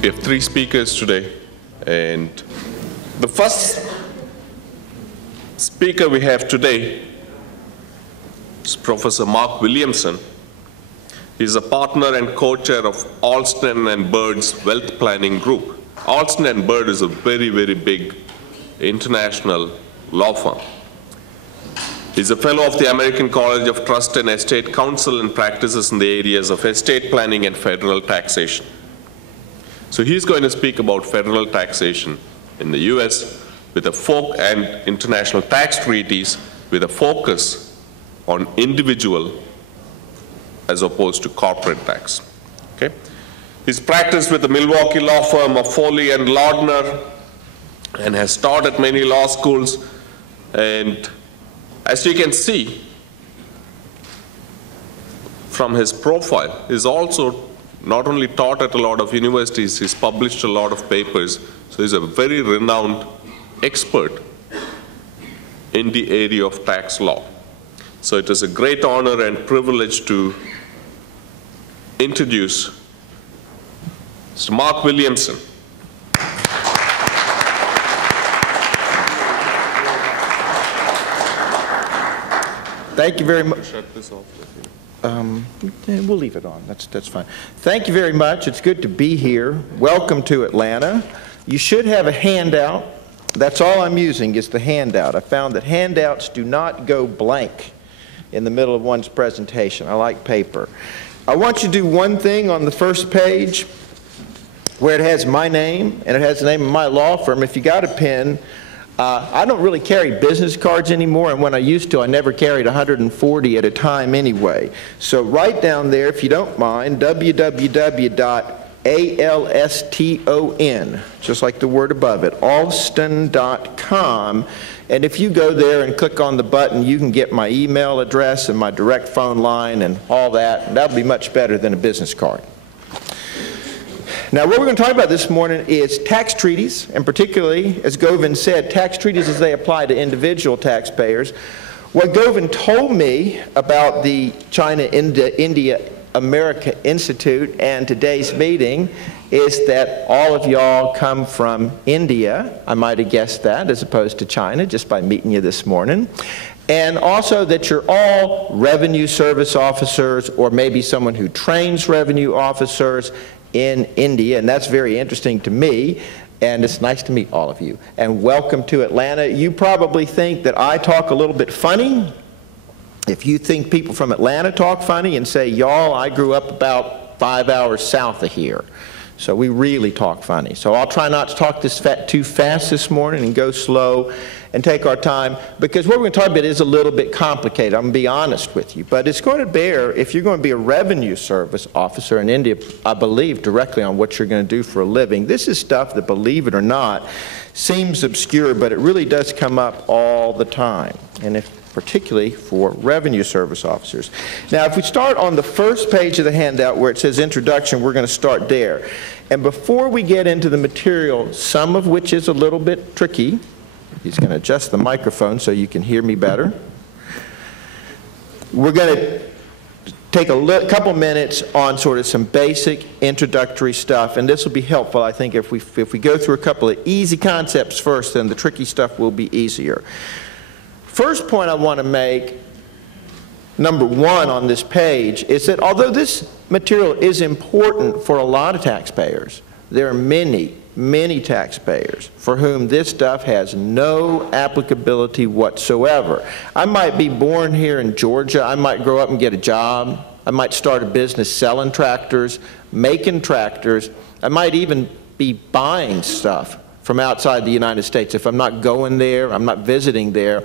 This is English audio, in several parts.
We have 3 speakers today, and the first speaker we have today is Professor Mark Williamson. He's a partner and co-chair of Alston and Bird's Wealth Planning Group. Alston and Bird is a very, very big international law firm. He's a fellow of the American College of Trust and Estate Counsel and practices in the areas of estate planning and federal taxation. So he's going to speak about federal taxation in the US with a and international tax treaties with a focus on individual as opposed to corporate tax. Okay? He's practiced with the Milwaukee law firm of Foley and Lardner and has taught at many law schools. And as you can see from his profile, he's also not only taught at a lot of universities, he's published a lot of papers. So he's a very renowned expert in the area of tax law. So it is a great honor and privilege to introduce Mr. Mark Williamson. Thank you very much. Shut this off. We'll leave it on. That's fine. Thank you very much. It's good to be here. Welcome to Atlanta. You should have a handout. That's all I'm using is the handout. I found that handouts do not go blank in the middle of one's presentation. I like paper. I want you to do one thing on the first page where it has my name and it has the name of my law firm. If you got a pen, I don't really carry business cards anymore, and when I used to, I never carried 140 at a time anyway. So write down there, if you don't mind, www.alston, just like the word above it, alston.com. And if you go there and click on the button, you can get my email address and my direct phone line and all that, and that'll be much better than a business card. Now, what we're going to talk about this morning is tax treaties, and particularly, as Govind said, tax treaties as they apply to individual taxpayers. What Govind told me about the China-India-America Institute and today's meeting is that all of y'all come from India. I might have guessed that, as opposed to China, just by meeting you this morning. And also that you're all revenue service officers, or maybe someone who trains revenue officers in India, and that's very interesting to me, and it's nice to meet all of you. And welcome to Atlanta. You probably think that I talk a little bit funny. If you think people from Atlanta talk funny and say, y'all, I grew up about 5 hours south of here. So we really talk funny. So I'll try not to talk too fast this morning and go slow and take our time, because what we're going to talk about is a little bit complicated. I'm going to be honest with you. But it's going to bear, if you're going to be a revenue service officer in India, I believe directly on what you're going to do for a living. This is stuff that, believe it or not, seems obscure, but it really does come up all the time, and particularly for revenue service officers. Now, if we start on the first page of the handout where it says introduction, we're going to start there. And before we get into the material, some of which is a little bit tricky, he's going to adjust the microphone so you can hear me better. We're going to take a couple minutes on sort of some basic introductory stuff, and this will be helpful, I think, if we go through a couple of easy concepts first, then the tricky stuff will be easier. First point I want to make, number one on this page, is that although this material is important for a lot of taxpayers, there are many taxpayers for whom this stuff has no applicability whatsoever. I might be born here in Georgia. I might grow up and get a job. I might start a business selling tractors, making tractors. I might even be buying stuff from outside the United States. If I'm not going there, I'm not visiting there,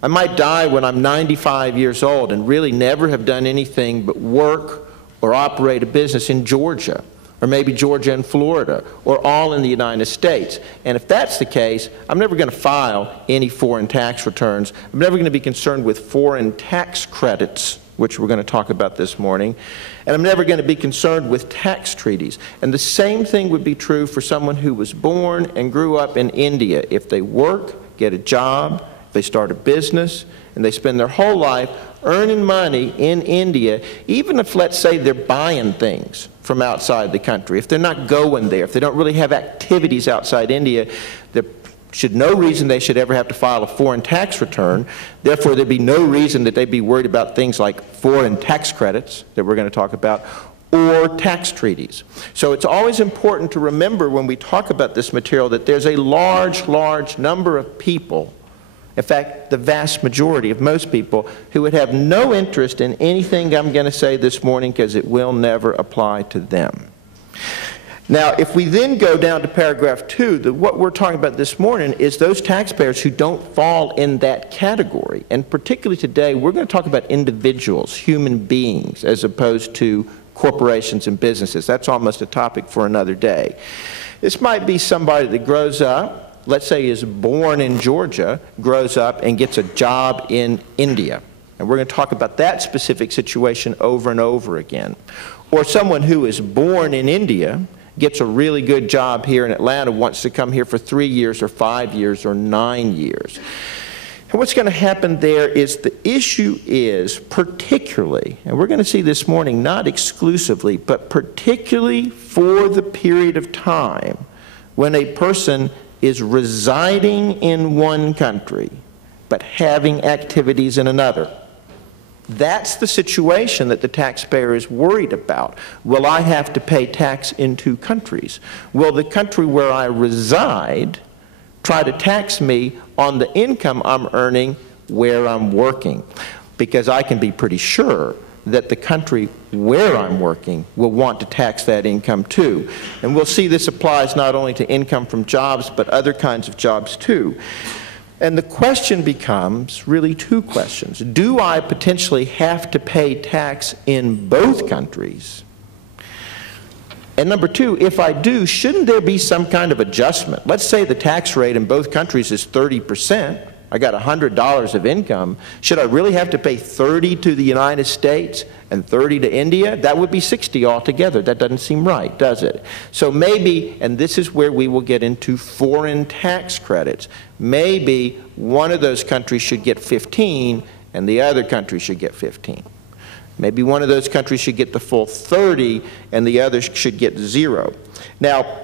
I might die when I'm 95 years old and really never have done anything but work or operate a business in Georgia, or maybe Georgia and Florida, or all in the United States. And if that's the case, I'm never going to file any foreign tax returns. I'm never going to be concerned with foreign tax credits, which we're going to talk about this morning. And I'm never going to be concerned with tax treaties. And the same thing would be true for someone who was born and grew up in India. If they work, get a job, they start a business, and they spend their whole life earning money in India, even if, let's say, they're buying things from outside the country, if they're not going there, if they don't really have activities outside India, there should no reason they should ever have to file a foreign tax return. Therefore, there'd be no reason that they'd be worried about things like foreign tax credits that we're going to talk about, or tax treaties. So it's always important to remember when we talk about this material that there's a large number of people, in fact, the vast majority of most people, who would have no interest in anything I'm going to say this morning because it will never apply to them. Now, if we then go down to paragraph 2, what we're talking about this morning is those taxpayers who don't fall in that category. And particularly today, we're going to talk about individuals, human beings, as opposed to corporations and businesses. That's almost a topic for another day. This might be somebody that grows up, let's say is born in Georgia, grows up and gets a job in India. And we're going to talk about that specific situation over and over again. Or someone who is born in India, gets a really good job here in Atlanta, wants to come here for 3 years or 5 years or 9 years. And what's going to happen there is the issue is particularly, and we're going to see this morning, not exclusively, but particularly for the period of time when a person is residing in one country but having activities in another. That's the situation that the taxpayer is worried about. Will I have to pay tax in 2 countries? Will the country where I reside try to tax me on the income I'm earning where I'm working? Because I can be pretty sure that the country where I'm working will want to tax that income too. And we'll see this applies not only to income from jobs, but other kinds of jobs too. And the question becomes really 2 questions. Do I potentially have to pay tax in both countries? And number 2, if I do, shouldn't there be some kind of adjustment? Let's say the tax rate in both countries is 30%. I got $100 of income. Should I really have to pay 30 to the United States and 30 to India? That would be 60 altogether. That doesn't seem right, does it? So maybe, and this is where we will get into foreign tax credits, maybe one of those countries should get 15 and the other country should get 15. Maybe one of those countries should get the full 30 and the others should get 0. Now,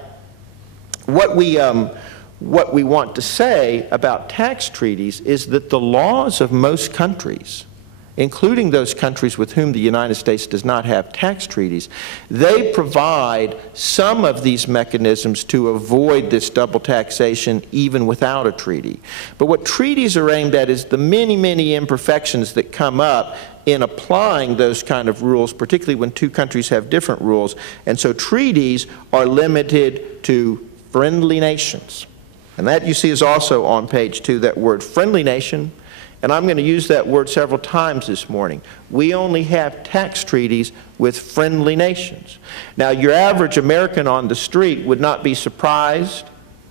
what we want to say about tax treaties is that the laws of most countries, including those countries with whom the United States does not have tax treaties, they provide some of these mechanisms to avoid this double taxation even without a treaty. But what treaties are aimed at is the many imperfections that come up in applying those kind of rules, particularly when 2 countries have different rules. And so treaties are limited to friendly nations. And that, you see, is also on page 2, that word friendly nation. And I'm going to use that word several times this morning. We only have tax treaties with friendly nations. Now, your average American on the street would not be surprised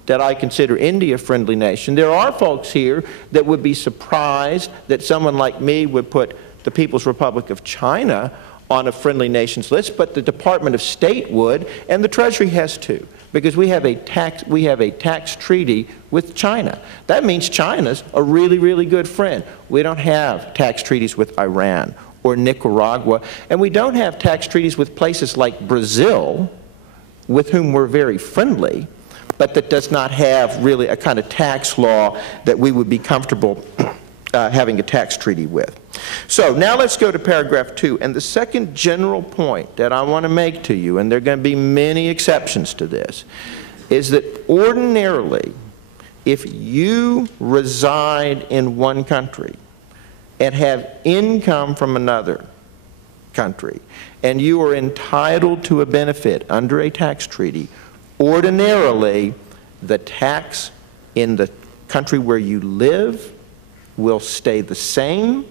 that I consider India a friendly nation. There are folks here that would be surprised that someone like me would put the People's Republic of China on a friendly nations list, but the Department of State would, and the Treasury has too, because we have a tax treaty with China. That means China's a really good friend. We don't have tax treaties with Iran or Nicaragua, and we don't have tax treaties with places like Brazil, with whom we're very friendly, but that does not have really a kind of tax law that we would be comfortable having a tax treaty with. So now let's go to paragraph 2. And the second general point that I want to make to you, and there are going to be many exceptions to this, is that ordinarily, if you reside in one country and have income from another country, and you are entitled to a benefit under a tax treaty, ordinarily the tax in the country where you live will stay the same,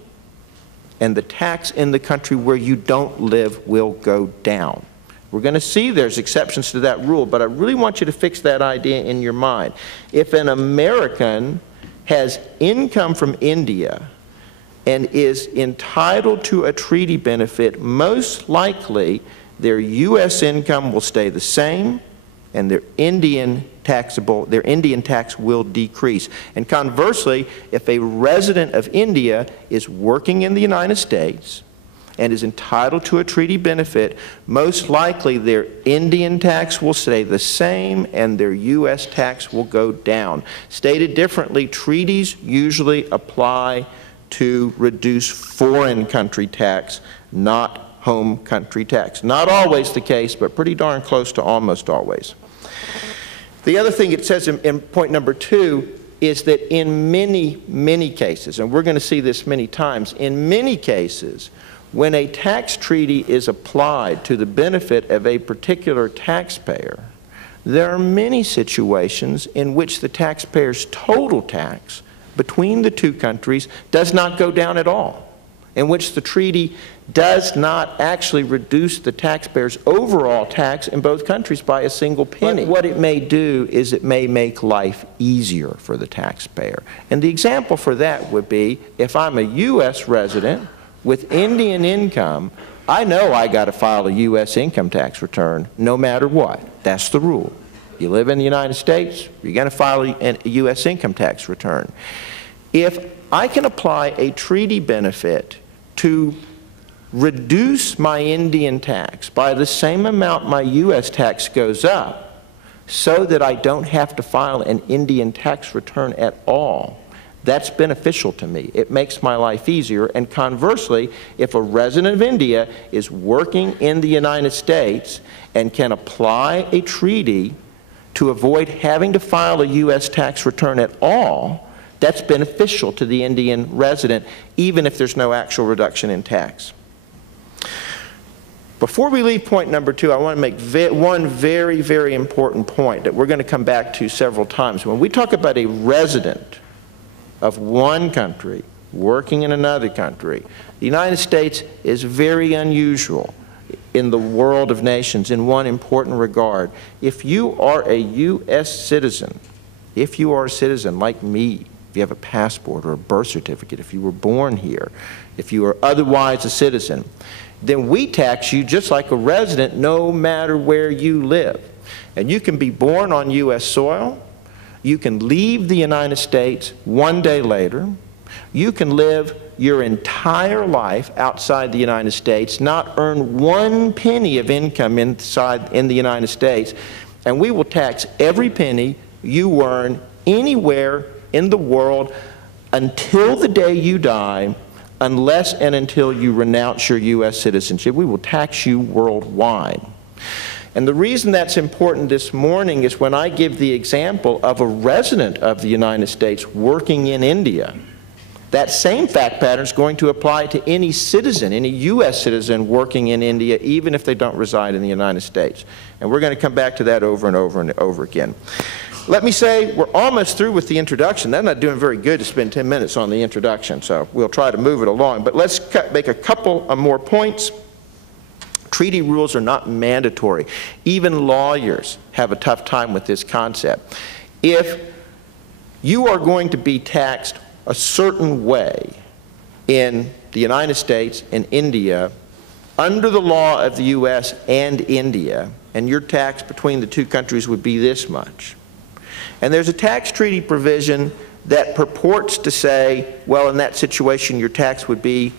and the tax in the country where you don't live will go down. We're going to see there's exceptions to that rule, but I really want you to fix that idea in your mind. If an American has income from India and is entitled to a treaty benefit, most likely their U.S. income will stay the same, and their Indian tax will decrease. And conversely, if a resident of India is working in the United States and is entitled to a treaty benefit, most likely their Indian tax will stay the same and their U.S. tax will go down. Stated differently, treaties usually apply to reduce foreign country tax, not home country tax. Not always the case, but pretty darn close to almost always. The other thing it says in point number 2 is that in many, many cases, and we're going to see this many times, in many cases, when a tax treaty is applied to the benefit of a particular taxpayer, there are many situations in which the taxpayer's total tax between the two countries does not go down at all, in which the treaty does not actually reduce the taxpayer's overall tax in both countries by a single penny. But what it may do is it may make life easier for the taxpayer. And the example for that would be if I'm a U.S. resident with Indian income, I know I got to file a U.S. income tax return no matter what. That's the rule. You live in the United States, you're going to file a U.S. income tax return. If I can apply a treaty benefit to reduce my Indian tax by the same amount my U.S. tax goes up so that I don't have to file an Indian tax return at all, that's beneficial to me. It makes my life easier. And conversely, if a resident of India is working in the United States and can apply a treaty to avoid having to file a U.S. tax return at all, that's beneficial to the Indian resident, even if there's no actual reduction in tax. Before we leave point number 2, I want to make one very, very important point that we're going to come back to several times. When we talk about a resident of one country working in another country, the United States is very unusual in the world of nations in one important regard. If you are a U.S. citizen, if you are a citizen like me, if you have a passport or a birth certificate, if you were born here, if you are otherwise a citizen, then we tax you just like a resident no matter where you live. And you can be born on U.S. soil, you can leave the United States one day later, you can live your entire life outside the United States, not earn one penny of income in the United States, and we will tax every penny you earn anywhere in the world until the day you die, unless and until you renounce your U.S. citizenship. We will tax you worldwide. And the reason that's important this morning is when I give the example of a resident of the United States working in India, that same fact pattern is going to apply to any citizen, any U.S. citizen working in India, even if they don't reside in the United States. And we're going to come back to that over and over and over again. Let me say we're almost through with the introduction. That's not doing very good to spend 10 minutes on the introduction, so we'll try to move it along. But let's make a couple of more points. Treaty rules are not mandatory. Even lawyers have a tough time with this concept. If you are going to be taxed a certain way in the United States and India, under the law of the U.S. and India, and your tax between the two countries would be this much. And there's a tax treaty provision that purports to say, well, in that situation, your tax would be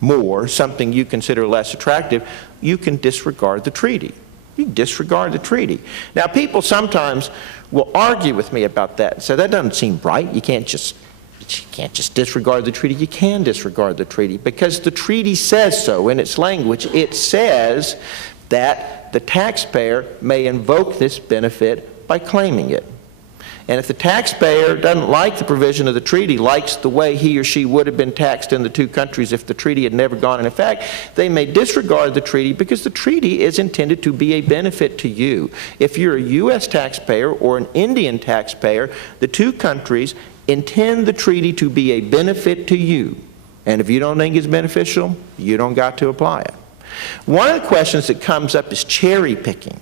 more, something you consider less attractive. You can disregard the treaty. You disregard the treaty. Now, people sometimes will argue with me about that and say, that doesn't seem right. You can't just disregard the treaty. You can disregard the treaty because the treaty says so in its language. It says that the taxpayer may invoke this benefit by claiming it. And if the taxpayer doesn't like the provision of the treaty, likes the way he or she would have been taxed in the two countries if the treaty had never gone into effect, they may disregard the treaty because the treaty is intended to be a benefit to you. If you're a U.S. taxpayer or an Indian taxpayer, the two countries intend the treaty to be a benefit to you. And if you don't think it's beneficial, you don't got to apply it. One of the questions that comes up is cherry picking.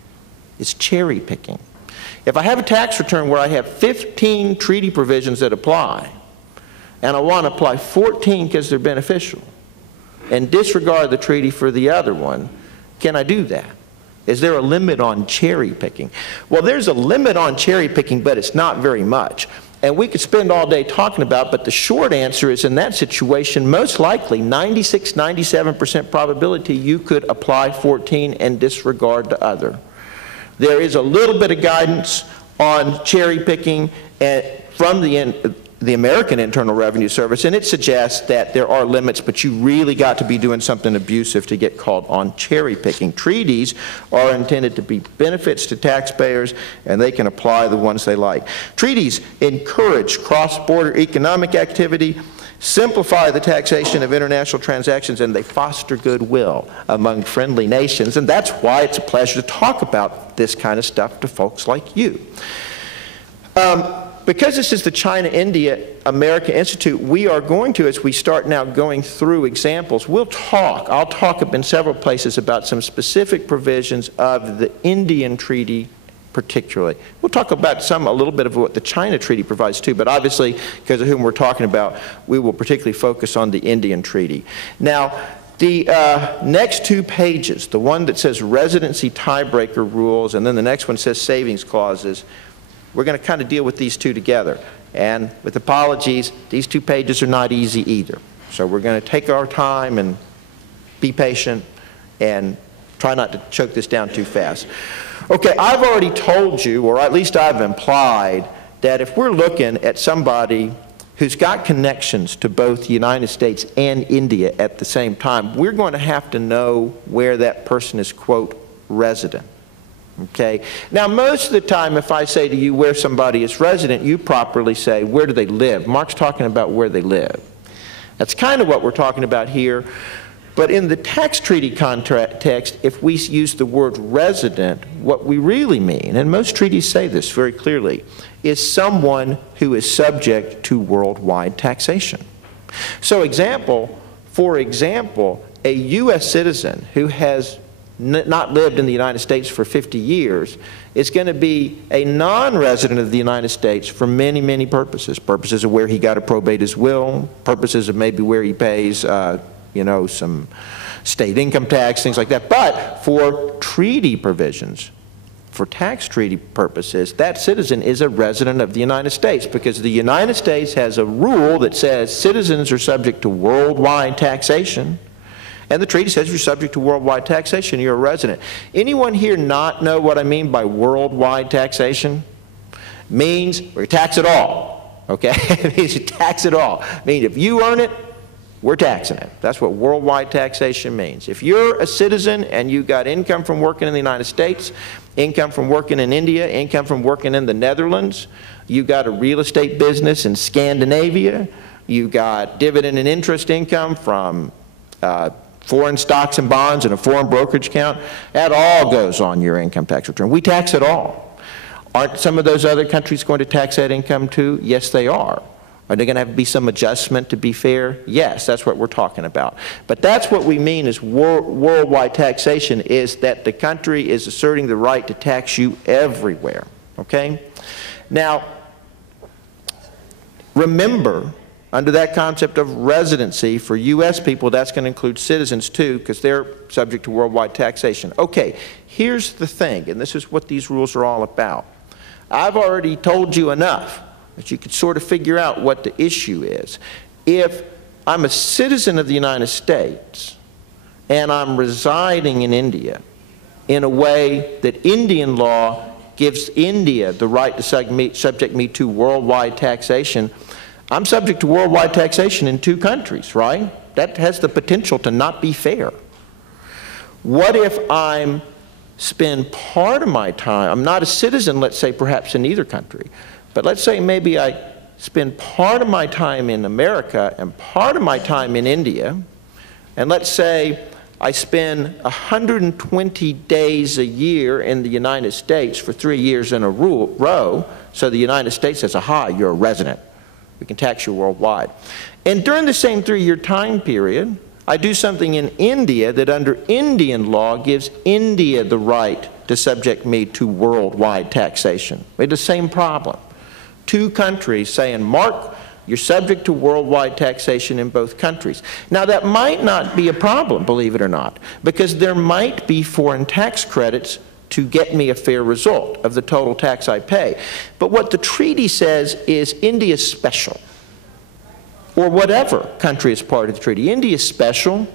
It's cherry picking. If I have a tax return where I have 15 treaty provisions that apply, and I want to apply 14 because they're beneficial, and disregard the treaty for the other one, can I do that? Is there a limit on cherry picking? Well, there's a limit on cherry picking, but it's not very much. And we could spend all day talking about, but the short answer is in that situation, most likely 96, 97% probability you could apply 14 and disregard the other. There is a little bit of guidance on cherry picking from the American Internal Revenue Service, and it suggests that there are limits, but you really got to be doing something abusive to get called on cherry picking. Treaties are intended to be benefits to taxpayers, and they can apply the ones they like. Treaties encourage cross-border economic activity, simplify the taxation of international transactions, and they foster goodwill among friendly nations, and that's why it's a pleasure to talk about this kind of stuff to folks like you. Because this is the China-India-America Institute, we are going to, as we start now going through examples, I'll talk in several places about some specific provisions of the Indian Treaty particularly. We'll talk about a little bit of what the China Treaty provides too, but obviously, because of whom we're talking about, we will particularly focus on the Indian Treaty. Now, the next 2 pages, the one that says residency tiebreaker rules, and then the next one says savings clauses, we're going to kind of deal with these two together. And with apologies, these 2 pages are not easy either. So we're going to take our time and be patient and try not to choke this down too fast. Okay, I've already told you, or at least I've implied, that if we're looking at somebody who's got connections to both the United States and India at the same time, we're going to have to know where that person is, quote, resident. Okay? Now, most of the time, if I say to you where somebody is resident, you properly say, where do they live? Mark's talking about where they live. That's kind of what we're talking about here. But in the tax treaty context, if we use the word resident, what we really mean, and most treaties say this very clearly, is someone who is subject to worldwide taxation. So for example, a U.S. citizen who has not lived in the United States for 50 years is going to be a non-resident of the United States for many, many purposes. Purposes of where he got to probate his will, purposes of maybe where he pays, some state income tax, things like that. But for treaty provisions, for tax treaty purposes, that citizen is a resident of the United States because the United States has a rule that says citizens are subject to worldwide taxation. And the treaty says you're subject to worldwide taxation, you're a resident. Anyone here not know what I mean by worldwide taxation? Means we tax it all, okay? It means you tax it all. It means if you earn it, we're taxing it. That's what worldwide taxation means. If you're a citizen and you got income from working in the United States, income from working in India, income from working in the Netherlands, you got a real estate business in Scandinavia, you got dividend and interest income from foreign stocks and bonds and a foreign brokerage account, that all goes on your income tax return. We tax it all. Aren't some of those other countries going to tax that income too? Yes, they are. Are there going to have to be some adjustment to be fair? Yes, that's what we're talking about. But that's what we mean is worldwide taxation, is that the country is asserting the right to tax you everywhere, okay? Now, remember, under that concept of residency, for U.S. people, that's going to include citizens too, because they're subject to worldwide taxation. Okay, here's the thing, and this is what these rules are all about. I've already told you enough that you could sort of figure out what the issue is. If I'm a citizen of the United States and I'm residing in India in a way that Indian law gives India the right to subject me to worldwide taxation, I'm subject to worldwide taxation in 2 countries, right? That has the potential to not be fair. What if I spend part of my time, I'm not a citizen, let's say, perhaps in either country, but let's say maybe I spend part of my time in America and part of my time in India, and let's say I spend 120 days a year in the United States for 3 years in a row, so the United States says, aha, you're a resident. We can tax you worldwide. And during the same 3-year time period, I do something in India that under Indian law gives India the right to subject me to worldwide taxation. We had the same problem. 2 countries saying, Mark, you're subject to worldwide taxation in both countries. Now that might not be a problem, believe it or not, because there might be foreign tax credits to get me a fair result of the total tax I pay. But what the treaty says is India's special, or whatever country is part of the treaty. India's special,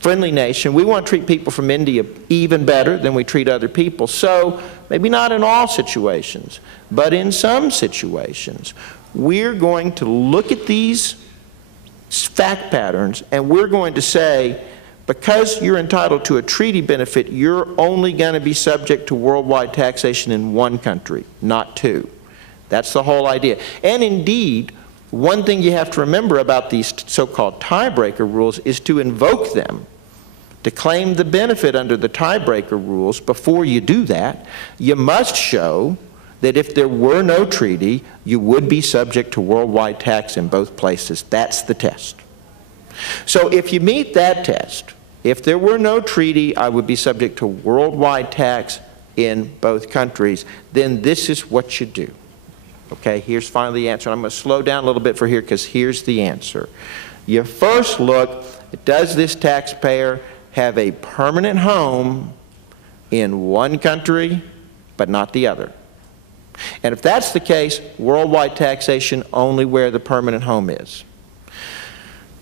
friendly nation. We want to treat people from India even better than we treat other people. So maybe not in all situations, but in some situations, we're going to look at these fact patterns and we're going to say, because you're entitled to a treaty benefit, you're only going to be subject to worldwide taxation in one country, not two. That's the whole idea. And indeed, one thing you have to remember about these so-called tiebreaker rules is to invoke them. To claim the benefit under the tiebreaker rules, before you do that, you must show that if there were no treaty, you would be subject to worldwide tax in both places. That's the test. So if you meet that test, if there were no treaty, I would be subject to worldwide tax in both countries, then this is what you do. Okay, here's finally the answer. I'm going to slow down a little bit for here because here's the answer. You first look, does this taxpayer have a permanent home in one country but not the other? And if that's the case, worldwide taxation only where the permanent home is.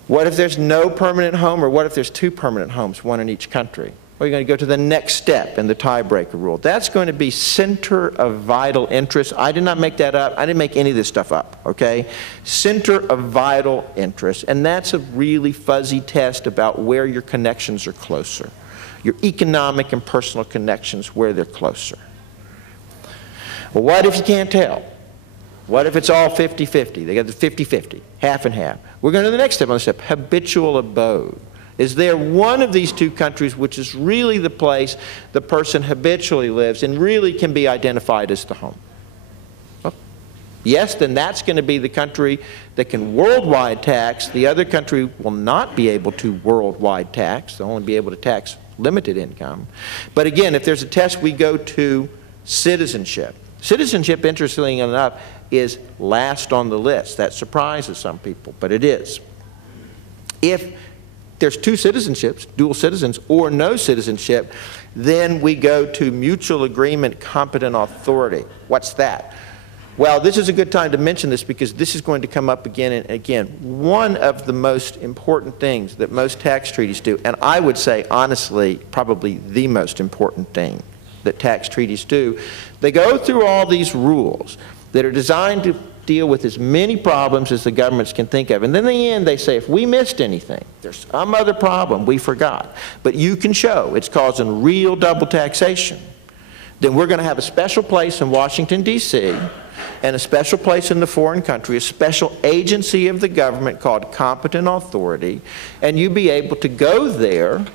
What if there's no permanent home, or what if there's two permanent homes, one in each country? Well, you're going to go to the next step in the tiebreaker rule. That's going to be center of vital interest. I did not make that up. I didn't make any of this stuff up, okay? Center of vital interest. And that's a really fuzzy test about where your connections are closer. Your economic and personal connections, where they're closer. Well, what if you can't tell? What if it's all 50-50? They got the 50-50, half and half. We're going to the next step on the step, habitual abode. Is there one of these two countries which is really the place the person habitually lives and really can be identified as the home? Well, yes, then that's going to be the country that can worldwide tax. The other country will not be able to worldwide tax. They'll only be able to tax limited income. But again, if there's a test, we go to citizenship. Citizenship, interestingly enough, is last on the list. That surprises some people, but it is. If there's two citizenships, dual citizens, or no citizenship, then we go to mutual agreement, competent authority. What's that? Well, this is a good time to mention this because this is going to come up again and again. One of the most important things that most tax treaties do, and I would say honestly, probably the most important thing that tax treaties do, they go through all these rules that are designed to deal with as many problems as the governments can think of. And then in the end, they say, if we missed anything, there's some other problem we forgot, but you can show it's causing real double taxation, then we're going to have a special place in Washington, D.C., and a special place in the foreign country, a special agency of the government called competent authority, and you be able to go there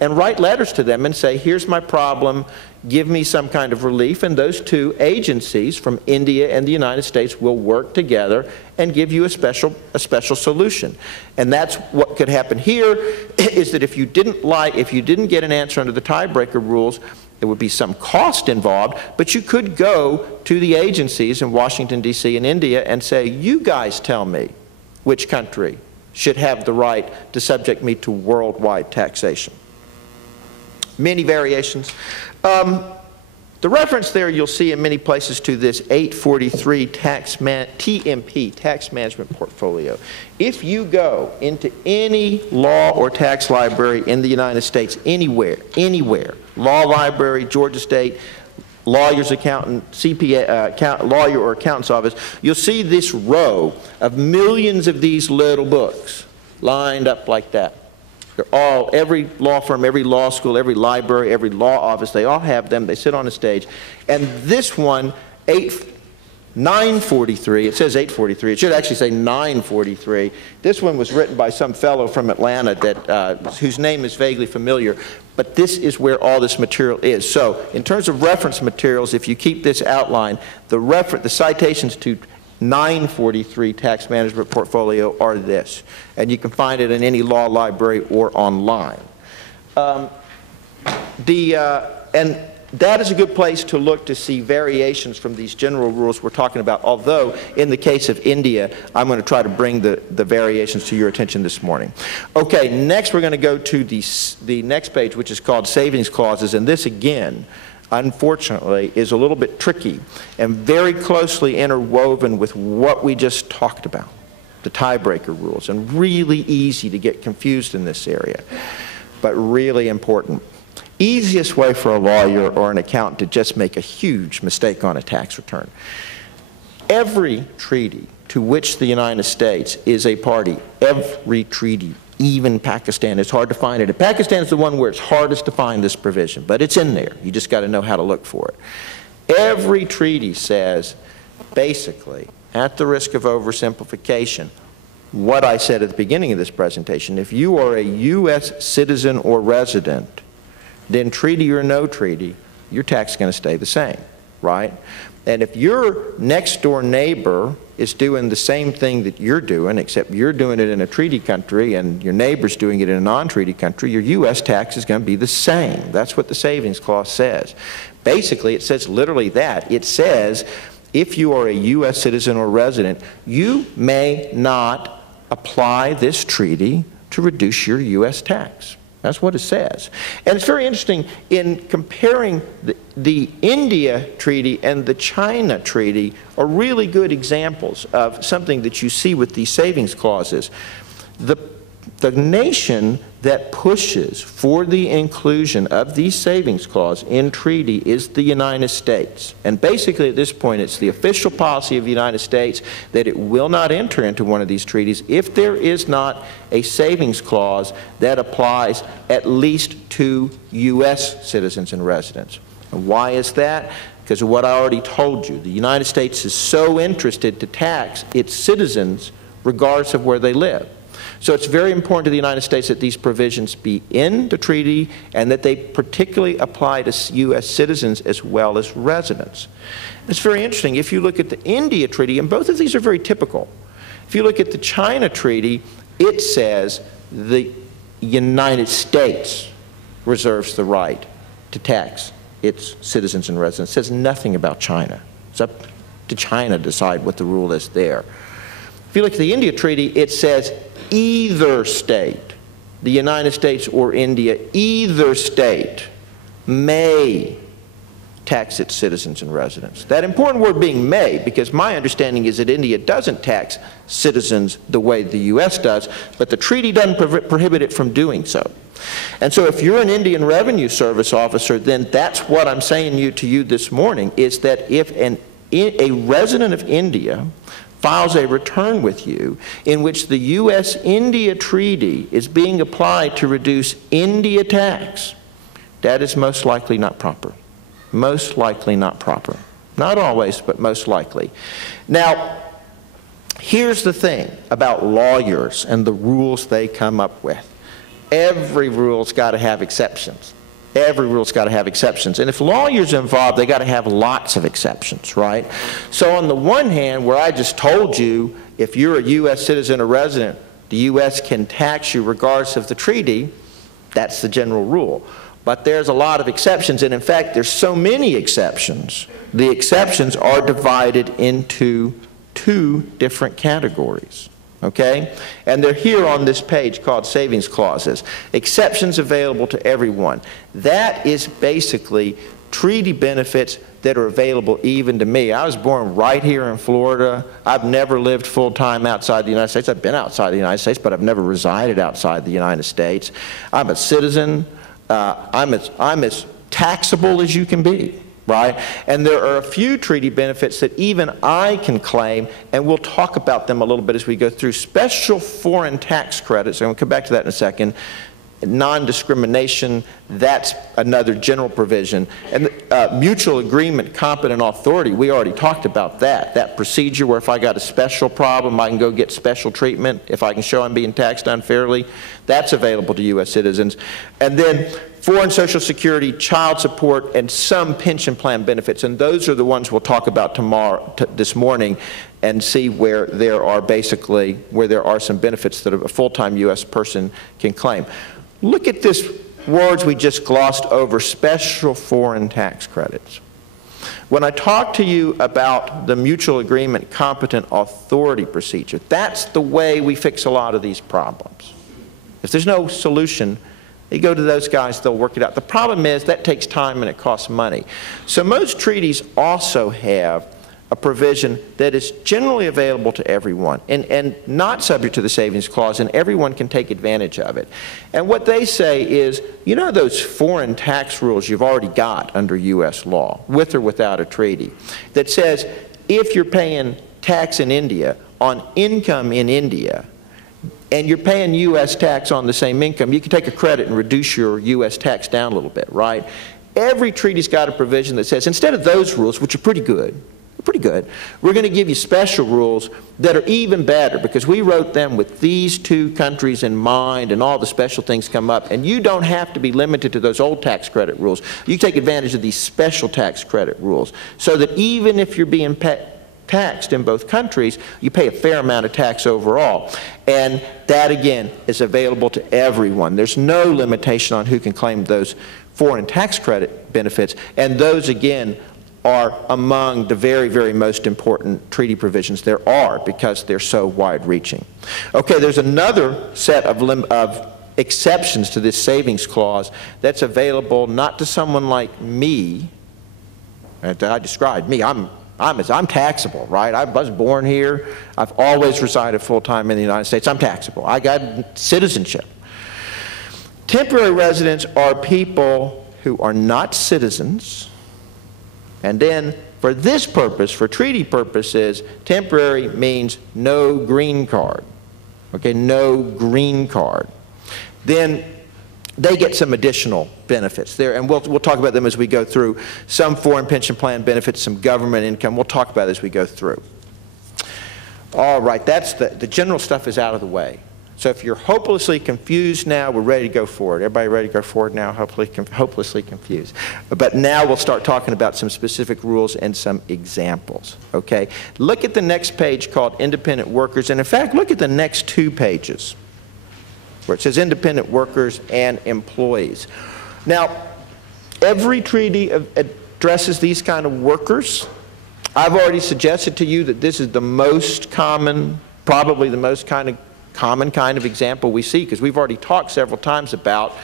and write letters to them and say, here's my problem, give me some kind of relief, and those two agencies from India and the United States will work together and give you a special solution. And that's what could happen here, is that if you didn't get an answer under the tiebreaker rules, there would be some cost involved, but you could go to the agencies in Washington, D.C. and India and say, you guys tell me which country should have the right to subject me to worldwide taxation. Many variations. The reference there you'll see in many places to this 843 TMP, Tax Management Portfolio. If you go into any law or tax library in the United States, anywhere, law library, Georgia State, lawyer's accountant, CPA, lawyer or accountant's office, you'll see this row of millions of these little books lined up like that. They're all, every law firm, every law school, every library, every law office, they all have them. They sit on a stage. And this one, 943, it says 843. It should actually say 943. This one was written by some fellow from Atlanta that, whose name is vaguely familiar. But this is where all this material is. So in terms of reference materials, if you keep this outline, the citations to 943 Tax Management Portfolio are this. And you can find it in any law library or online. And that is a good place to look to see variations from these general rules we're talking about, although in the case of India, I'm going to try to bring the variations to your attention this morning. Okay, next we're going to go to the next page, which is called Savings Clauses, and this again, unfortunately, is a little bit tricky and very closely interwoven with what we just talked about, the tiebreaker rules, and really easy to get confused in this area, but really important. Easiest way for a lawyer or an accountant to just make a huge mistake on a tax return. Every treaty to which the United States is a party, every treaty, even Pakistan, it's hard to find it. And Pakistan is the one where it's hardest to find this provision, but it's in there. You just got to know how to look for it. Every treaty says, basically, at the risk of oversimplification, what I said at the beginning of this presentation: if you are a U.S. citizen or resident, then treaty or no treaty, your tax is going to stay the same, right? And if your next door neighbor is doing the same thing that you're doing, except you're doing it in a treaty country and your neighbor's doing it in a non-treaty country, your U.S. tax is going to be the same. That's what the Savings Clause says. Basically, it says literally that. It says if you are a U.S. citizen or resident, you may not apply this treaty to reduce your U.S. tax. That's what it says. And it's very interesting in comparing the India treaty and the China treaty are really good examples of something that you see with these savings clauses. The nation that pushes for the inclusion of these savings clause in treaty is the United States. And basically at this point it's the official policy of the United States that it will not enter into one of these treaties if there is not a savings clause that applies at least to U.S. citizens and residents. And why is that? Because of what I already told you. The United States is so interested to tax its citizens regardless of where they live. So it's very important to the United States that these provisions be in the treaty and that they particularly apply to U.S. citizens as well as residents. It's very interesting. If you look at the India treaty, and both of these are very typical. If you look at the China treaty, it says the United States reserves the right to tax its citizens and residents. It says nothing about China. It's up to China to decide what the rule is there. If you look at the India treaty, it says either state, the United States or India, either state may tax its citizens and residents. That important word being may, because my understanding is that India doesn't tax citizens the way the U.S. does, but the treaty doesn't prohibit it from doing so. And so if you're an Indian Revenue Service officer, then that's what I'm saying to you this morning, is that if a resident of India files a return with you in which the U.S.-India treaty is being applied to reduce India tax, that is most likely not proper. Most likely not proper. Not always, but most likely. Now, here's the thing about lawyers and the rules they come up with. Every rule's got to have exceptions. Every rule's got to have exceptions. And if lawyers are involved, they got to have lots of exceptions, right? So on the one hand, where I just told you, if you're a U.S. citizen or resident, the U.S. can tax you regardless of the treaty, that's the general rule. But there's a lot of exceptions, and in fact, there's so many exceptions. The exceptions are divided into two different categories. Okay? And they're here on this page called savings clauses. Exceptions available to everyone. That is basically treaty benefits that are available even to me. I was born right here in Florida. I've never lived full-time outside the United States. I've been outside the United States, but I've never resided outside the United States. I'm a citizen. I'm as taxable as you can be. Right? And there are a few treaty benefits that even I can claim, and we'll talk about them a little bit as we go through. Special foreign tax credits, and we'll come back to that in a second. Non-discrimination, that's another general provision. And mutual agreement, competent authority, we already talked about that. That procedure where if I got a special problem, I can go get special treatment. If I can show I'm being taxed unfairly, that's available to U.S. citizens. And then foreign Social Security, child support, and some pension plan benefits. And those are the ones we'll talk about this morning and see where there are some benefits that a full-time U.S. person can claim. Look at this words we just glossed over, special foreign tax credits. When I talk to you about the mutual agreement competent authority procedure, that's the way we fix a lot of these problems. If there's no solution, You go to those guys, they'll work it out. The problem is that takes time and it costs money. So most treaties also have a provision that is generally available to everyone and not subject to the savings clause, and everyone can take advantage of it. And what they say is, you know those foreign tax rules you've already got under U.S. law, with or without a treaty, that says if you're paying tax in India on income in India, and you're paying U.S. tax on the same income, you can take a credit and reduce your U.S. tax down a little bit, right? Every treaty's got a provision that says, instead of those rules, which are pretty good, we're going to give you special rules that are even better, because we wrote them with these two countries in mind, and all the special things come up, and you don't have to be limited to those old tax credit rules. You take advantage of these special tax credit rules, so that even if you're being taxed in both countries, you pay a fair amount of tax overall. And that, again, is available to everyone. There's no limitation on who can claim those foreign tax credit benefits, and those, again, are among the very, very most important treaty provisions there are, because they're so wide-reaching. Okay, there's another set of exceptions to this savings clause that's available not to someone like me. I described me. I'm taxable, right? I was born here. I've always resided full-time in the United States. I'm taxable. I got citizenship. Temporary residents are people who are not citizens. And then, for this purpose, for treaty purposes, temporary means no green card. Okay, no green card. Then they get some additional benefits there, and we'll talk about them as we go through. Some foreign pension plan benefits, some government income. We'll talk about it as we go through. All right, that's the general stuff is out of the way. So if you're hopelessly confused now, we're ready to go forward. Everybody ready to go forward now? Hopelessly confused. But now we'll start talking about some specific rules and some examples, okay? Look at the next page called Independent Workers, and in fact, look at the next two pages where it says Independent Workers and Employees. Now, every treaty addresses these kind of workers. I've already suggested to you that this is the most common, probably the most common kind of example we see, because we've already talked several times about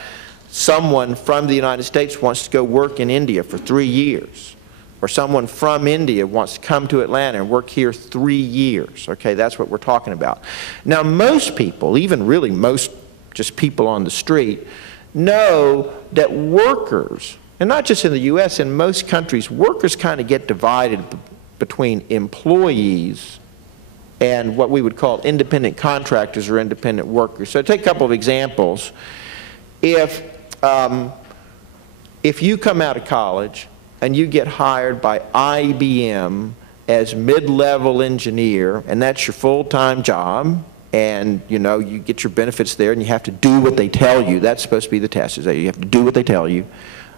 someone from the United States wants to go work in India for 3 years, or someone from India wants to come to Atlanta and work here 3 years. Okay, that's what we're talking about. Now, most people, even really most just people on the street, know that workers, and not just in the U.S., in most countries, workers kind of get divided between employees and what we would call independent contractors or independent workers. So take a couple of examples. If you come out of college and you get hired by IBM as mid-level engineer, and that's your full-time job, and you know you get your benefits there, and you have to do what they tell you. That's supposed to be the test, is that you have to do what they tell you.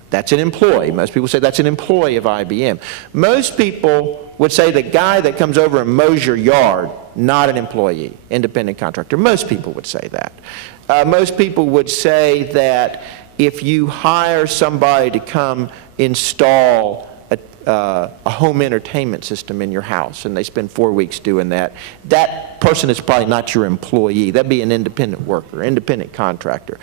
That's an employee. Most people say that's an employee of IBM. Most people would say the guy that comes over and mows your yard, not an employee, independent contractor. Most people would say that. Most people would say that if you hire somebody to come install a home entertainment system in your house, and they spend 4 weeks doing that, that person is probably not your employee. That'd be an independent worker, independent contractor.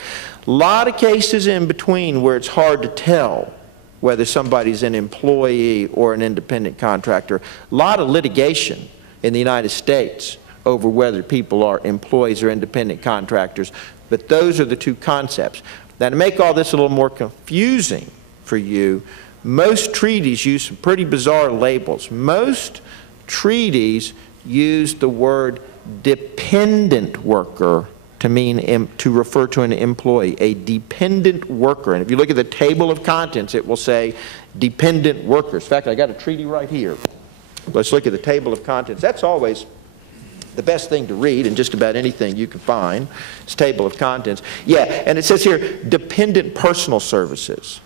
A lot of cases in between where it's hard to tell whether somebody's an employee or an independent contractor. A lot of litigation in the United States over whether people are employees or independent contractors, but those are the two concepts. Now, to make all this a little more confusing for you, most treaties use some pretty bizarre labels. Most treaties use the word dependent worker to mean to refer to an employee, a dependent worker. And if you look at the table of contents, it will say dependent workers. In fact, I got a treaty right here. Let's look at the table of contents. That's always the best thing to read in just about anything you can find. It's table of contents. Yeah, and it says here, dependent personal services.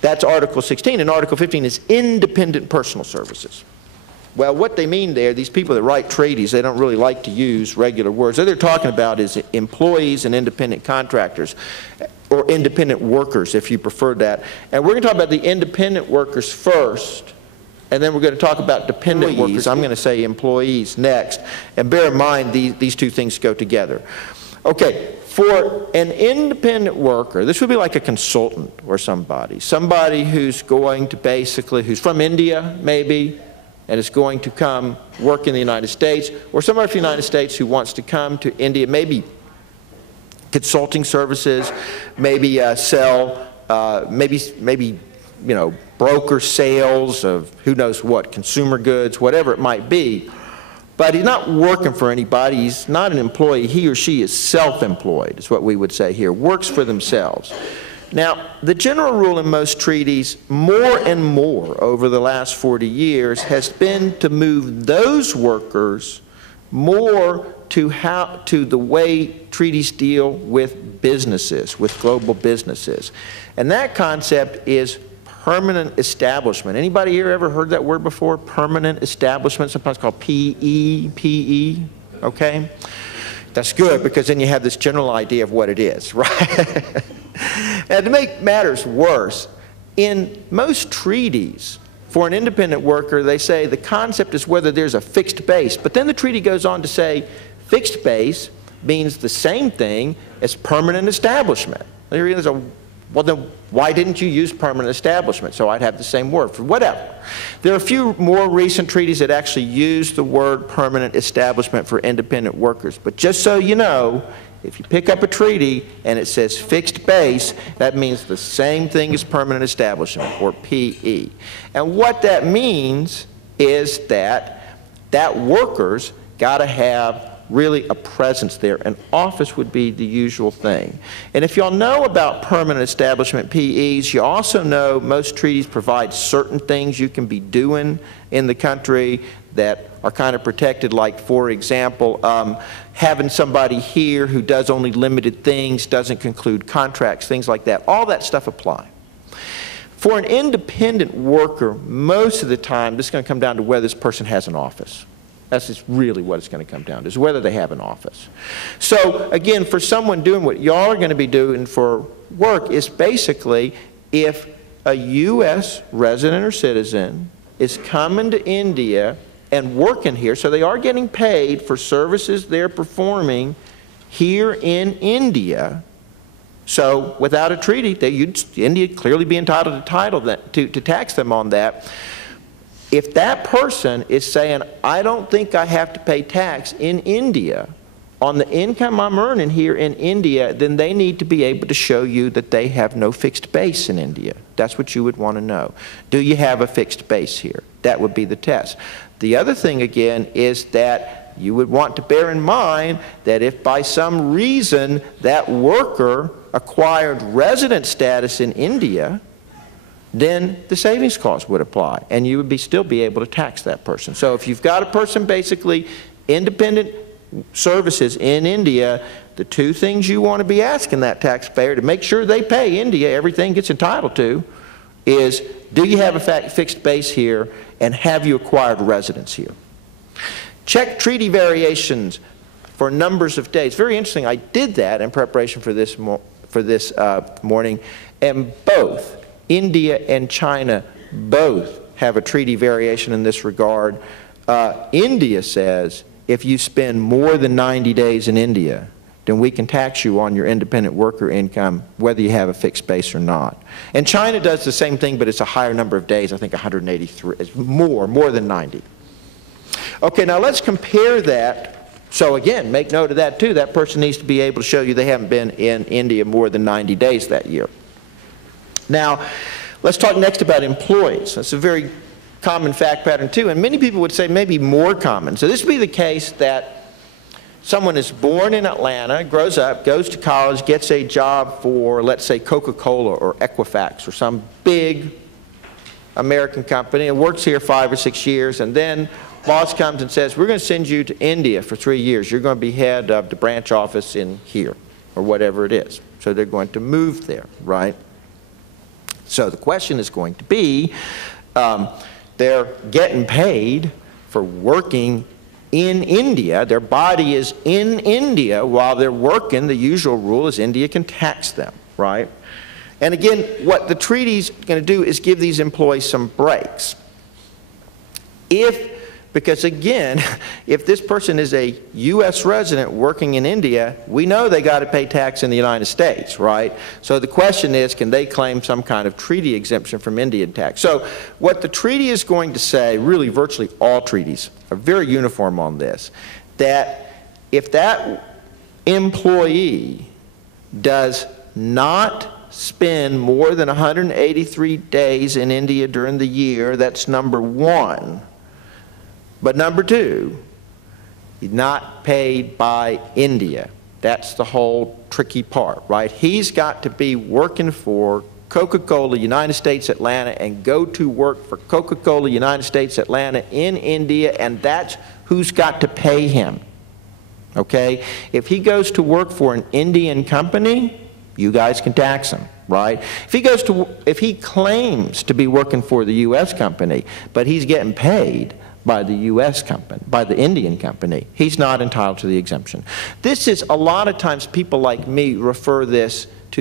That's Article 16, and Article 15 is independent personal services. Well, what they mean there, these people that write treaties, they don't really like to use regular words. What they're talking about is employees and independent contractors, or independent workers, if you prefer that. And we're going to talk about the independent workers first, and then we're going to talk about dependent workers. I'm going to say employees next. And bear in mind, these two things go together. Okay, for an independent worker, this would be like a consultant or somebody who's going to basically, who's from India maybe, and is going to come work in the United States, or somebody from the United States who wants to come to India, maybe consulting services, maybe sell, maybe you know, broker sales of who knows what, consumer goods, whatever it might be. But he's not working for anybody. He's not an employee. He or she is self-employed, is what we would say here, works for themselves. Now, the general rule in most treaties, more and more over the last 40 years, has been to move those workers more to the way treaties deal with businesses, with global businesses. And that concept is permanent establishment. Anybody here ever heard that word before? Permanent establishment, sometimes called PE, okay? That's good, because then you have this general idea of what it is, right? And to make matters worse, in most treaties, for an independent worker, they say the concept is whether there's a fixed base. But then the treaty goes on to say fixed base means the same thing as permanent establishment. There's a, well, then why didn't you use permanent establishment? So I'd have the same word for whatever. There are a few more recent treaties that actually use the word permanent establishment for independent workers. But just so you know, if you pick up a treaty and it says fixed base, that means the same thing as permanent establishment, or PE. And what that means is that worker's got to have really a presence there. An office would be the usual thing. And if y'all know about permanent establishment PEs, you also know most treaties provide certain things you can be doing in the country that are kind of protected, like, for example, having somebody here who does only limited things, doesn't conclude contracts, things like that. All that stuff apply. For an independent worker, most of the time, this is going to come down to whether this person has an office. That's just really what it's going to come down to, is whether they have an office. So, again, for someone doing what y'all are going to be doing for work is basically if a U.S. resident or citizen is coming to India and working here, so they are getting paid for services they're performing here in India. So without a treaty, India would clearly be entitled to tax them on that. If that person is saying, I don't think I have to pay tax in India on the income I'm earning here in India, then they need to be able to show you that they have no fixed base in India. That's what you would want to know. Do you have a fixed base here? That would be the test. The other thing, again, is that you would want to bear in mind that if by some reason that worker acquired resident status in India, then the savings clause would apply, and you would still be able to tax that person. So if you've got a person basically independent services in India, the two things you want to be asking that taxpayer to make sure they pay India everything gets entitled to is, do you have a fixed base here, and have you acquired residence here? Check treaty variations for numbers of days. Very interesting. I did that in preparation for this morning, and both India and China both have a treaty variation in this regard. India says if you spend more than 90 days in India, then we can tax you on your independent worker income whether you have a fixed base or not. And China does the same thing, but it's a higher number of days, I think 183, it's more than 90. Okay, now let's compare that. So again, make note of that too. That person needs to be able to show you they haven't been in India more than 90 days that year. Now, let's talk next about employees. That's a very common fact pattern too, and many people would say maybe more common. So this would be the case that someone is born in Atlanta, grows up, goes to college, gets a job for, let's say, Coca-Cola or Equifax or some big American company, and works here 5 or 6 years, and then boss comes and says, we're going to send you to India for 3 years. You're going to be head of the branch office in here, or whatever it is. So they're going to move there, right? So the question is going to be, they're getting paid for working in India. Their body is in India while they're working. The usual rule is India can tax them, right? And again, what the treaty's going to do is give these employees some breaks. If Because again, if this person is a U.S. resident working in India, we know they got to pay tax in the United States, right? So the question is, can they claim some kind of treaty exemption from Indian tax? So what the treaty is going to say, really virtually all treaties are very uniform on this, that if that employee does not spend more than 183 days in India during the year, that's number one. But number two, he's not paid by India. That's the whole tricky part, right? He's got to be working for Coca-Cola United States Atlanta and go to work for Coca-Cola United States Atlanta in India, and that's who's got to pay him, okay? If he goes to work for an Indian company, you guys can tax him, right? If he claims to be working for the U.S. company, but he's getting paid by the U.S. company, by the Indian company, he's not entitled to the exemption. This is, a lot of times people like me refer to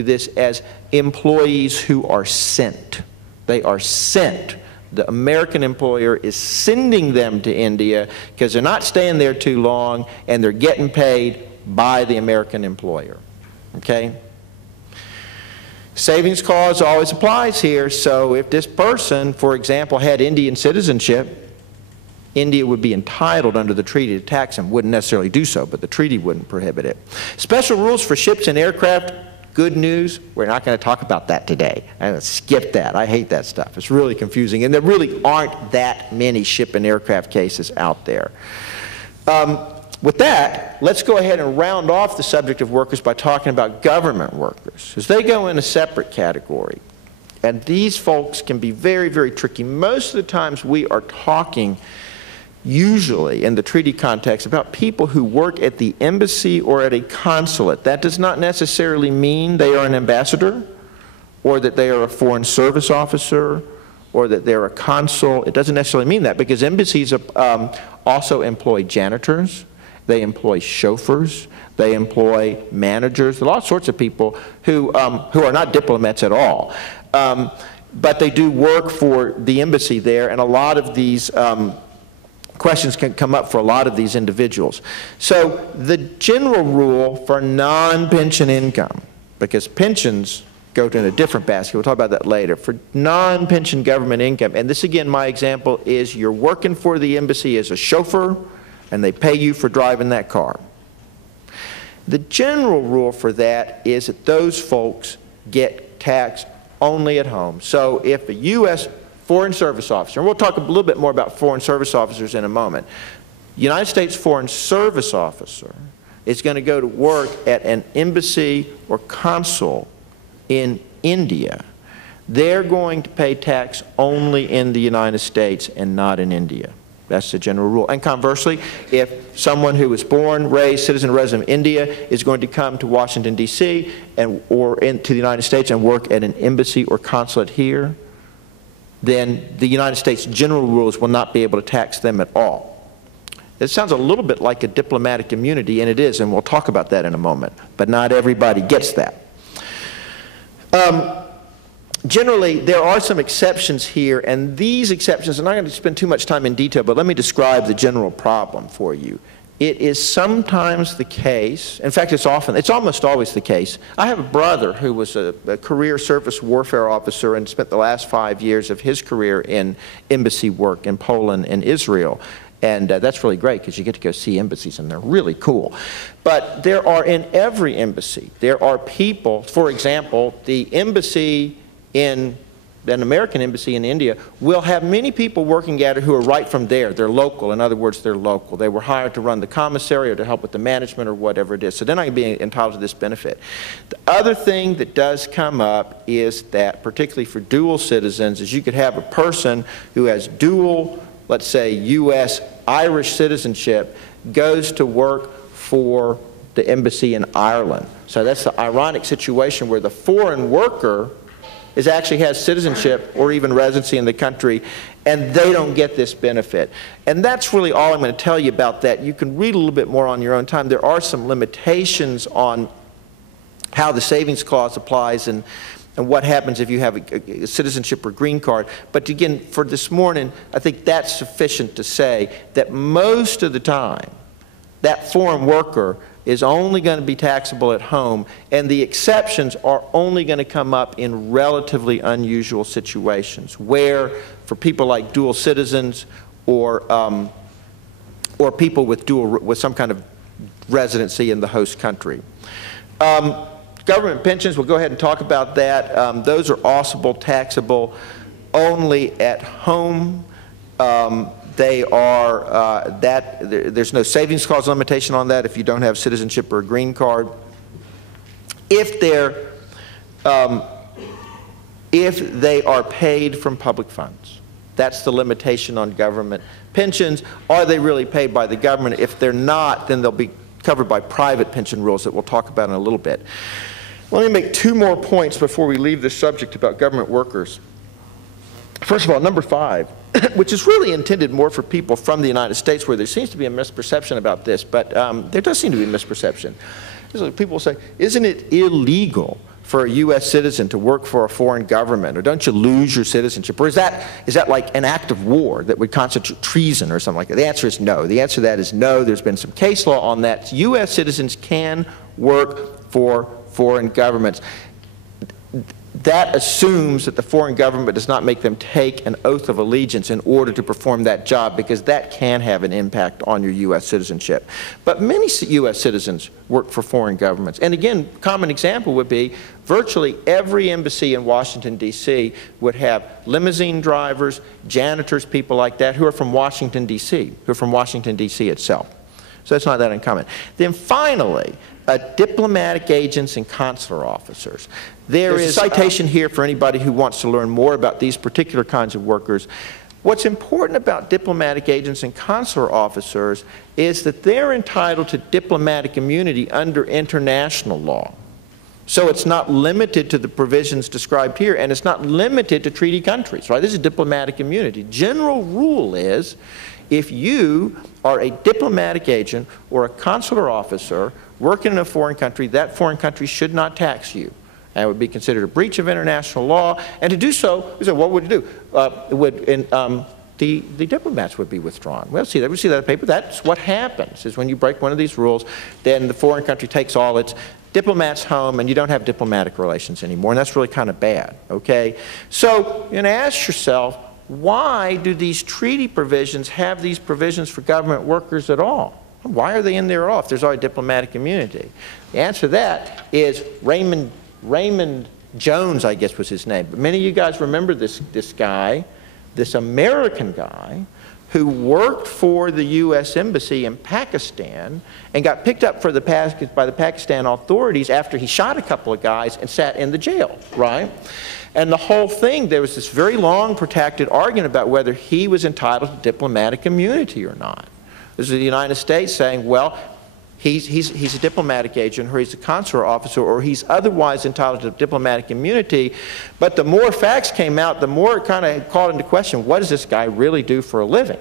this as employees who are sent. They are sent. The American employer is sending them to India because they're not staying there too long and they're getting paid by the American employer, okay? Savings clause always applies here, so if this person, for example, had Indian citizenship, India would be entitled under the treaty to tax him. Wouldn't necessarily do so, but the treaty wouldn't prohibit it. Special rules for ships and aircraft, good news, we're not going to talk about that today. I'm going to skip that. I hate that stuff. It's really confusing, and there really aren't that many ship and aircraft cases out there. With that, let's go ahead and round off the subject of workers by talking about government workers, because they go in a separate category. And these folks can be very, very tricky. Most of the times we are talking, usually in the treaty context, about people who work at the embassy or at a consulate. That does not necessarily mean they are an ambassador, or that they are a foreign service officer, or that they're a consul. It doesn't necessarily mean that, because embassies also employ janitors, they employ chauffeurs, they employ managers, there are all sorts of people who are not diplomats at all. But they do work for the embassy there, and a lot of these questions can come up for a lot of these individuals. So the general rule for non-pension income, because pensions go to in a different basket, we'll talk about that later, for non-pension government income, and this again, my example is you're working for the embassy as a chauffeur, and they pay you for driving that car. The general rule for that is that those folks get taxed only at home. So if a U.S. Foreign Service Officer, and we'll talk a little bit more about Foreign Service Officers in a moment, United States Foreign Service Officer is going to go to work at an embassy or consul in India. They're going to pay tax only in the United States and not in India. That's the general rule. And conversely, if someone who was born, raised, citizen, resident of India is going to come to Washington, D.C. or to the United States and work at an embassy or consulate here, then the United States general rules will not be able to tax them at all. It sounds a little bit like a diplomatic immunity, and it is, and we'll talk about that in a moment, but not everybody gets that. Generally, there are some exceptions here, and these exceptions, I'm not going to spend too much time in detail, but let me describe the general problem for you. It is sometimes the case, in fact, it's almost always the case. I have a brother who was a career surface warfare officer and spent the last 5 years of his career in embassy work in Poland and Israel. And that's really great because you get to go see embassies and they're really cool. But there are in every embassy, there are people, for example, the embassy in an American embassy in India will have many people working at it who are right from there. They're local. In other words, they're local. They were hired to run the commissary or to help with the management or whatever it is. So they're not going to be entitled to this benefit. The other thing that does come up is that, particularly for dual citizens, is you could have a person who has dual, let's say, U.S. Irish citizenship, goes to work for the embassy in Ireland. So that's the ironic situation where the foreign worker actually has citizenship or even residency in the country, and they don't get this benefit. And that's really all I'm going to tell you about that. You can read a little bit more on your own time. There are some limitations on how the savings clause applies, and and what happens if you have a citizenship or green card. But again, for this morning, I think that's sufficient to say that most of the time, that foreign worker is only going to be taxable at home, and the exceptions are only going to come up in relatively unusual situations, where for people like dual citizens or people with some kind of residency in the host country. Government pensions, we'll go ahead and talk about that. Those are also taxable only at home. They are, there's no savings clause limitation on that if you don't have citizenship or a green card. If they are paid from public funds, that's the limitation on government pensions. Are they really paid by the government? If they're not, then they'll be covered by private pension rules that we'll talk about in a little bit. Let me make two more points before we leave this subject about government workers. First of all, number 5, which is really intended more for people from the United States, where there seems to be a misperception about this, but there does seem to be a misperception. People say, isn't it illegal for a U.S. citizen to work for a foreign government, or don't you lose your citizenship? Or is that like an act of war that would constitute treason or something like that? The answer is no. The answer to that is no. There's been some case law on that. U.S. citizens can work for foreign governments. That assumes that the foreign government does not make them take an oath of allegiance in order to perform that job, because that can have an impact on your U.S. citizenship. But many U.S. citizens work for foreign governments. And again, common example would be virtually every embassy in Washington, D.C. would have limousine drivers, janitors, people like that, who are from Washington, D.C., who are from Washington, D.C. itself. So that's not that uncommon. Then finally, diplomatic agents and consular officers. There's a citation here for anybody who wants to learn more about these particular kinds of workers. What's important about diplomatic agents and consular officers is that they're entitled to diplomatic immunity under international law. So it's not limited to the provisions described here, and it's not limited to treaty countries, right? This is diplomatic immunity. General rule is, if you are a diplomatic agent or a consular officer working in a foreign country, that foreign country should not tax you. And it would be considered a breach of international law. And to do so, we say, what would it do? The diplomats would be withdrawn. We see that in the paper. That's what happens, is when you break one of these rules, then the foreign country takes all its diplomats home, and you don't have diplomatic relations anymore. And that's really kind of bad, okay? So you can ask yourself, why do these treaty provisions have these provisions for government workers at all? Why are they in there at all if there's already diplomatic immunity? The answer to that is Raymond Jones, I guess was his name. But many of you guys remember this guy, this American guy, who worked for the U.S. Embassy in Pakistan and got picked up by the Pakistan authorities after he shot a couple of guys and sat in the jail, right? And the whole thing, there was this very long, protracted argument about whether he was entitled to diplomatic immunity or not. This is the United States saying, well, he's a diplomatic agent, or he's a consular officer, or he's otherwise entitled to diplomatic immunity. But the more facts came out, the more it kind of called into question, what does this guy really do for a living?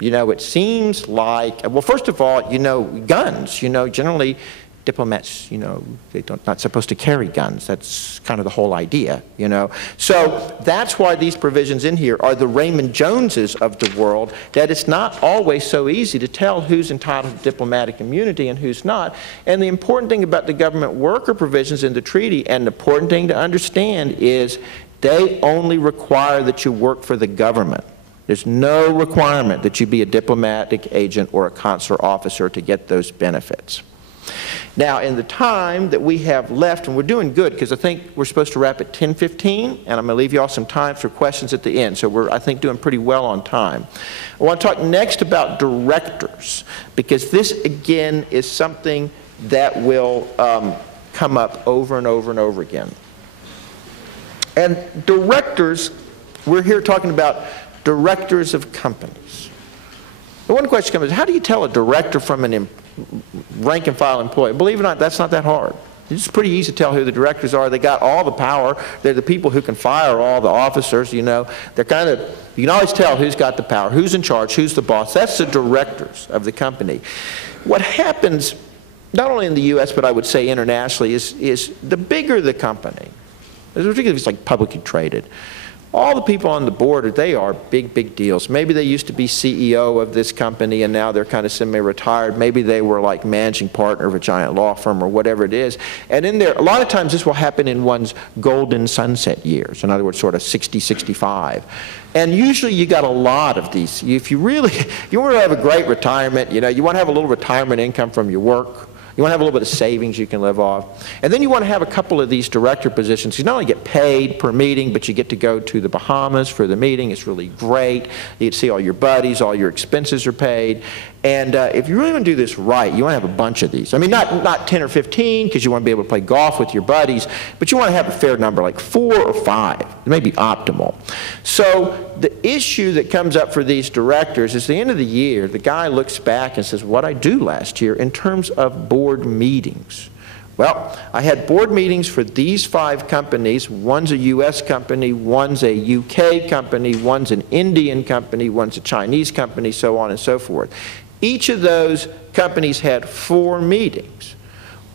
You know, it seems like, well, first of all, you know, guns, you know, generally diplomats, you know, they're not supposed to carry guns. That's kind of the whole idea, you know. So that's why these provisions in here are the Raymond Joneses of the world, that it's not always so easy to tell who's entitled to diplomatic immunity and who's not. And the important thing about the government worker provisions in the treaty, and the important thing to understand, is they only require that you work for the government. There's no requirement that you be a diplomatic agent or a consular officer to get those benefits. Now, in the time that we have left, and we're doing good because I think we're supposed to wrap at 10:15, and I'm going to leave you all some time for questions at the end. So we're, I think, doing pretty well on time. I want to talk next about directors, because this, again, is something that will come up over and over and over again. And directors, we're here talking about directors of companies. The one question comes is, how do you tell a director from an rank and file employee? Believe it or not, that's not that hard. It's pretty easy to tell who the directors are. They got all the power. They're the people who can fire all the officers, you know. They're kind of, you can always tell who's got the power, who's in charge, who's the boss. That's the directors of the company. What happens, not only in the U.S., but I would say internationally, is the bigger the company, particularly if it's like publicly traded. All the people on the board, they are big, big deals. Maybe they used to be CEO of this company and now they're kind of semi-retired. Maybe they were like managing partner of a giant law firm or whatever it is. And in there, a lot of times this will happen in one's golden sunset years. In other words, sort of 60, 65. And usually you got a lot of these. If you want to have a great retirement, you want to have a little retirement income from your work. You want to have a little bit of savings you can live off. And then you want to have a couple of these director positions. You not only get paid per meeting, but you get to go to the Bahamas for the meeting. It's really great. You get to see all your buddies. All your expenses are paid. And if you really want to do this right, you want to have a bunch of these. I mean, not 10 or 15, because you want to be able to play golf with your buddies, but you want to have a fair number, like 4 or 5. It may be optimal. So the issue that comes up for these directors is at the end of the year, the guy looks back and says, what I do last year in terms of board meetings. Well, I had board meetings for these 5 companies. One's a US company, one's a UK company, one's an Indian company, one's a Chinese company, so on and so forth. Each of those companies had 4 meetings.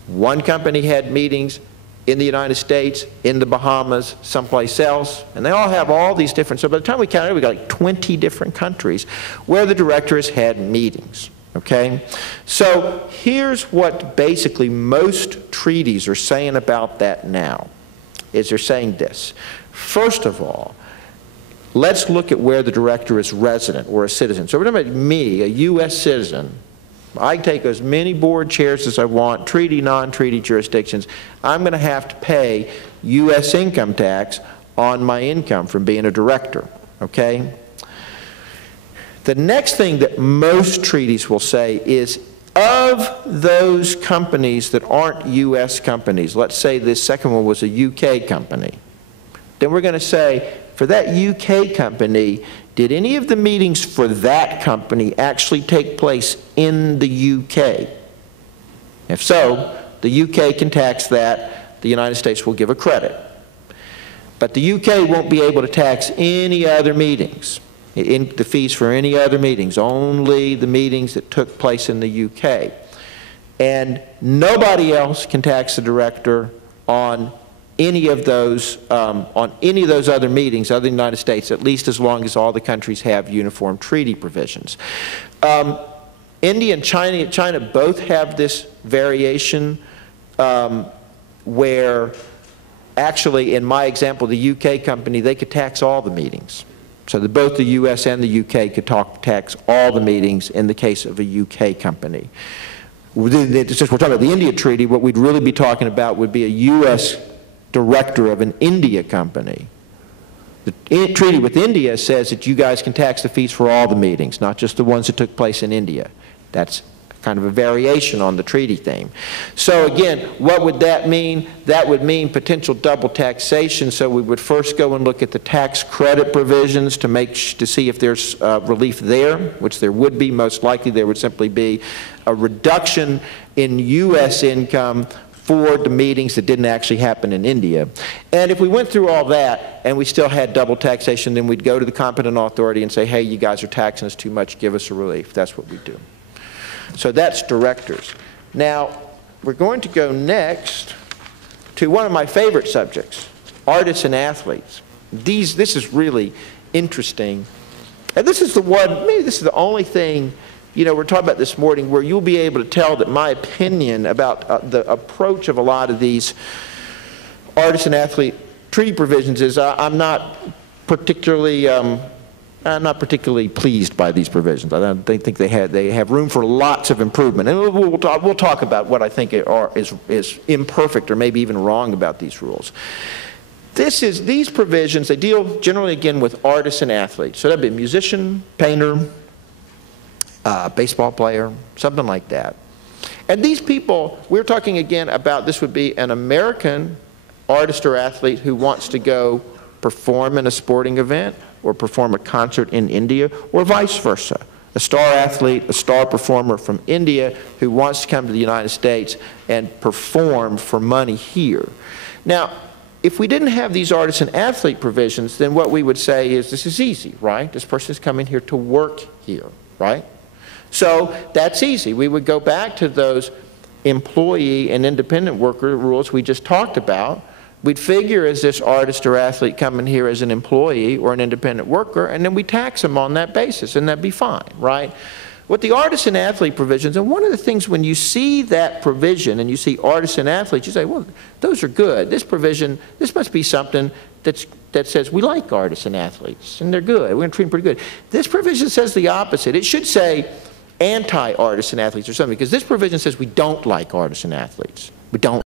One company had meetings in the United States, in the Bahamas, someplace else, and they all have all these different, so by the time we counted, we got like 20 different countries where the directors had meetings, okay? So here's what basically most treaties are saying about that now, is they're saying this. First of all, let's look at where the director is resident or a citizen. So we're talking about me, a U.S. citizen. I can take as many board chairs as I want, treaty, non-treaty jurisdictions. I'm going to have to pay U.S. income tax on my income from being a director, okay? The next thing that most treaties will say is, of those companies that aren't U.S. companies, let's say this second one was a U.K. company, then we're going to say, for that UK company, did any of the meetings for that company actually take place in the UK? If so, the UK can tax that. The United States will give a credit. But the UK won't be able to tax any other meetings, the fees for any other meetings, only the meetings that took place in the UK. And nobody else can tax the director on any of those other meetings other than the United States, at least as long as all the countries have uniform treaty provisions. India and China both have this variation where actually, in my example, the UK company, they could tax all the meetings. So that both the US and the UK could tax all the meetings in the case of a UK company. Since we're talking about the India Treaty, what we'd really be talking about would be a US director of an India company. The treaty with India says that you guys can tax the fees for all the meetings, not just the ones that took place in India. That's kind of a variation on the treaty theme. So again, what would that mean? That would mean potential double taxation. So we would first go and look at the tax credit provisions to see if there's relief there, which there would be. Most likely there would simply be a reduction in U.S. income for the meetings that didn't actually happen in India. And if we went through all that and we still had double taxation, then we'd go to the competent authority and say, hey, you guys are taxing us too much, give us a relief. That's what we do. So that's directors. Now, we're going to go next to one of my favorite subjects, artists and athletes. This is really interesting. And this is the one, maybe this is the only thing, we're talking about this morning where you'll be able to tell that my opinion about the approach of a lot of these artist and athlete treaty provisions is I'm not particularly pleased by these provisions. I don't think they have room for lots of improvement. And we'll talk about what I think is imperfect or maybe even wrong about these rules. These provisions, they deal generally again with artists and athletes. So that'd be a musician, painter, baseball player, something like that. And these people, we're talking again about, this would be an American artist or athlete who wants to go perform in a sporting event or perform a concert in India, or vice versa. A star athlete, a star performer from India who wants to come to the United States and perform for money here. Now, if we didn't have these artist and athlete provisions, then what we would say is this is easy, right? This person is coming here to work here, right? So that's easy. We would go back to those employee and independent worker rules we just talked about. we'd figure as this artist or athlete coming here as an employee or an independent worker, and then we tax them on that basis, and that'd be fine, right? What the artist and athlete provisions, and one of the things when you see that provision and you see artists and athletes, you say, well, those are good. This provision, this must be something that says we like artists and athletes, and they're good. We're going to treat them pretty good. This provision says the opposite. It should say anti-artists and athletes or something, because this provision says we don't like artists and athletes. We don't.